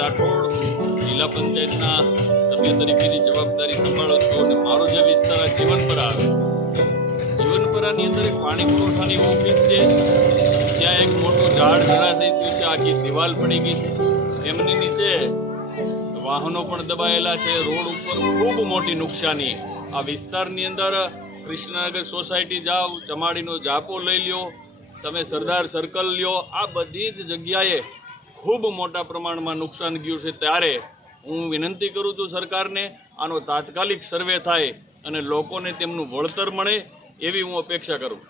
રાઠોડ જિલ્લા પંચાયતના સભ્ય તરીકેની જવાબદારી સંભાળું છું અને મારો જે વિસ્તાર જીવનપરા આવે જીવનપરાની અંદર એક પાણી પુરવઠાની ઓફિસ છે, ત્યાં એક મોટું ઝાડ ધરાશયી થયું છે, આખી દિવાલ પડી ગઈ છે, એમની નીચે વાહનો પણ દબાયેલા છે, રોડ ઉપર ખૂબ મોટી નુકસાની। આ વિસ્તારની અંદર કૃષ્ણનગર સોસાયટી જાઓ, ચમાડીનો જાપો લઈ લ્યો, તમે સરદાર સર્કલ લ્યો, આ બધી જ જગ્યાએ ખૂબ મોટા પ્રમાણમાં નુકસાન ગયું છે। ત્યારે હું વિનંતી કરું છું સરકારને આનો તાત્કાલિક સર્વે થાય અને લોકોને તેમનું વળતર મળે એવી હું અપેક્ષા કરું।